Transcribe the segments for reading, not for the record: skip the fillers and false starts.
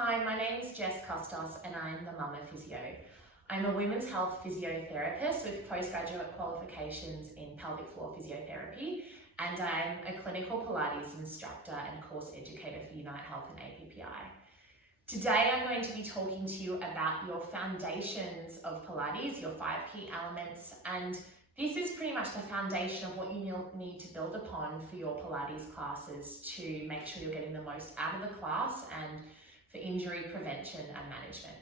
Hi, my name is Jess Kostos and I'm the Mama Physio. I'm a women's health physiotherapist with postgraduate qualifications in pelvic floor physiotherapy, and I'm a clinical Pilates instructor and course educator for Unite Health and APPI. Today I'm going to be talking to you about your foundations of Pilates, your 5 key elements, and this is pretty much the foundation of what you need to build upon for your Pilates classes to make sure you're getting the most out of the class and for injury prevention and management.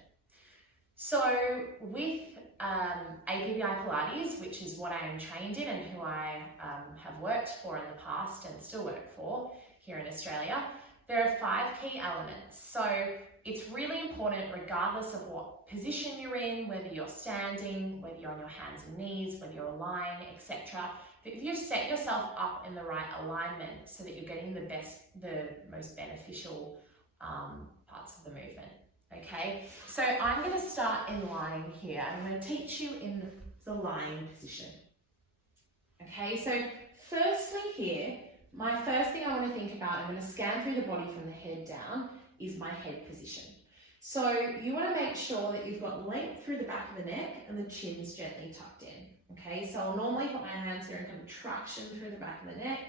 So with APPI Pilates, which is what I am trained in and who I have worked for in the past and still work for here in Australia, there are 5 key elements. So it's really important, regardless of what position you're in, whether you're standing, whether you're on your hands and knees, whether you're lying, etc., that if you set yourself up in the right alignment so that you're getting the most beneficial parts of the movement. Okay, so I'm going to start in lying here. I'm going to teach you in the lying position. Okay, so firstly here, my first thing I want to think about, I'm going to scan through the body from the head down, is my head position. So you want to make sure that you've got length through the back of the neck and the chin's gently tucked in. Okay, so I'll normally put my hands here and kind of traction through the back of the neck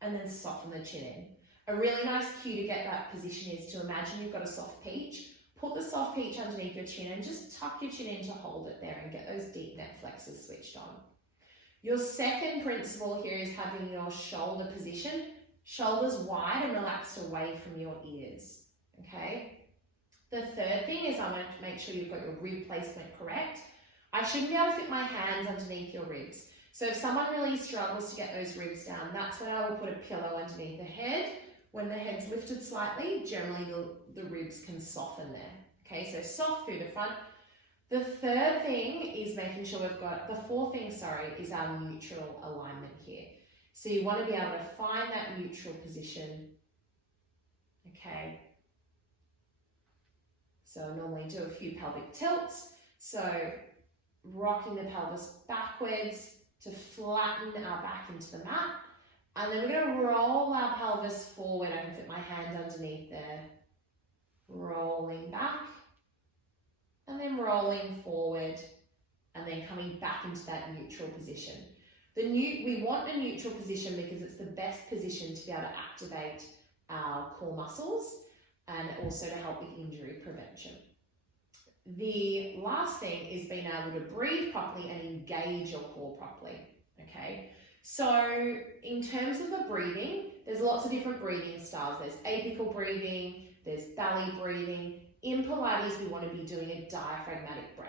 and then soften the chin in. A really nice cue to get that position is to imagine you've got a soft peach. Put the soft peach underneath your chin and just tuck your chin in to hold it there and get those deep neck flexors switched on. Your second principle here is having your shoulder position, shoulders wide and relaxed away from your ears, okay? The third thing is I want to make sure you've got your rib placement correct. I shouldn't be able to fit my hands underneath your ribs. So if someone really struggles to get those ribs down, that's when I will put a pillow underneath the head. When the head's lifted slightly, generally the ribs can soften there. Okay, so soft through the front. The third thing is making sure the fourth thing, is our neutral alignment here. So you want to be able to find that neutral position. Okay. So I normally do a few pelvic tilts. So rocking the pelvis backwards to flatten our back into the mat. And then we're going to roll our pelvis forward. I can fit my hand underneath there. Rolling back. And then rolling forward. And then coming back into that neutral position. We want a neutral position because it's the best position to be able to activate our core muscles and also to help with injury prevention. The last thing is being able to breathe properly and engage your core properly. Okay. So in terms of the breathing, there's lots of different breathing styles. There's apical breathing, there's belly breathing. In Pilates, we want to be doing a diaphragmatic breath.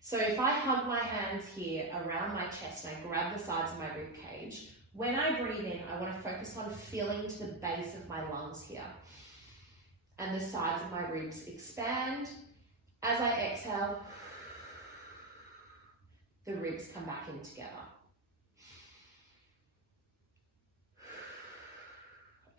So if I hug my hands here around my chest and I grab the sides of my rib cage, when I breathe in, I want to focus on feeling to the base of my lungs here. And the sides of my ribs expand. As I exhale, the ribs come back in together.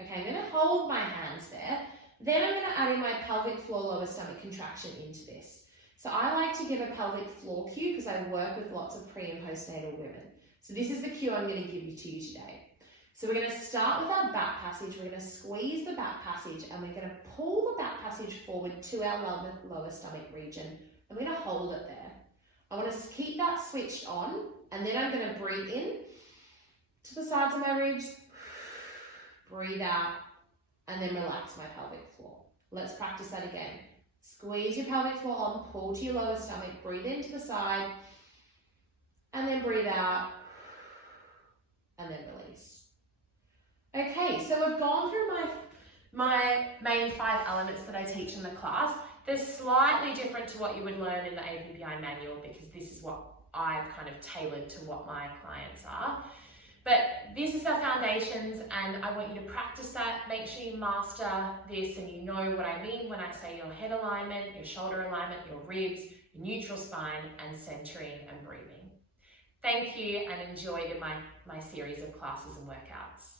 Okay, I'm going to hold my hands there. Then I'm going to add in my pelvic floor lower stomach contraction into this. So I like to give a pelvic floor cue because I work with lots of pre and postnatal women. So this is the cue I'm going to give to you today. So we're going to start with our back passage. We're going to squeeze the back passage and we're going to pull the back passage forward to our lower stomach region. I'm going to hold it there. I want to keep that switched on and then I'm going to breathe in to the sides of my ribs. Breathe out and then relax my pelvic floor. Let's practice that again. Squeeze your pelvic floor on, pull to your lower stomach, breathe into the side and then breathe out and then release. Okay, so we've gone through my main 5 elements that I teach in the class. They're slightly different to what you would learn in the APPI manual because this is what I've kind of tailored to what my clients are. But this is our foundations and I want you to practice that. Make sure you master this and you know what I mean when I say your head alignment, your shoulder alignment, your ribs, your neutral spine and centering and breathing. Thank you and enjoy my series of classes and workouts.